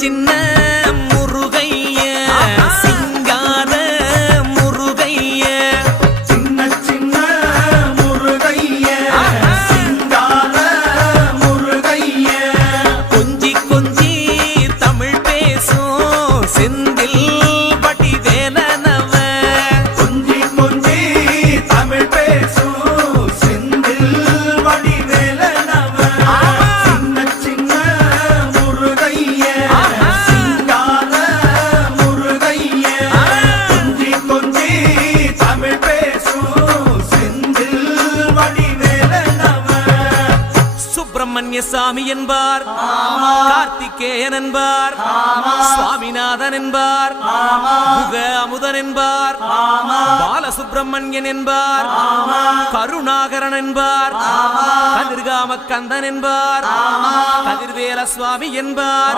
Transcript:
சின்ன முருகைய சிங்கார முருகைய சின்ன சின்ன முருகைய சிங்கார முருகைய கொஞ்சி கொஞ்சி தமிழ் பேசும் செந்தில் வடிவேலனவ கொஞ்சி கொஞ்சி தமிழ் பேசும் செந்தில் வடிவேலனவ சின்ன சின்ன முருகைய சிங்கார முருகைய கொஞ்சி கொஞ்சி தமிழ் பேசும் செந்தில் வடிவேலனவ சுப்பிரமணிய சாமி என்பார், கார்த்திகேயன் என்பார், சுவாமிநாதன் என்பார், முக அமுதன் என்பார், பாலசுப்பிரமணியன் என்பார், கருணாகரன் என்பார், கதிர்காம கந்தன் என்பார், கதிர்வேல சுவாமி என்பார்,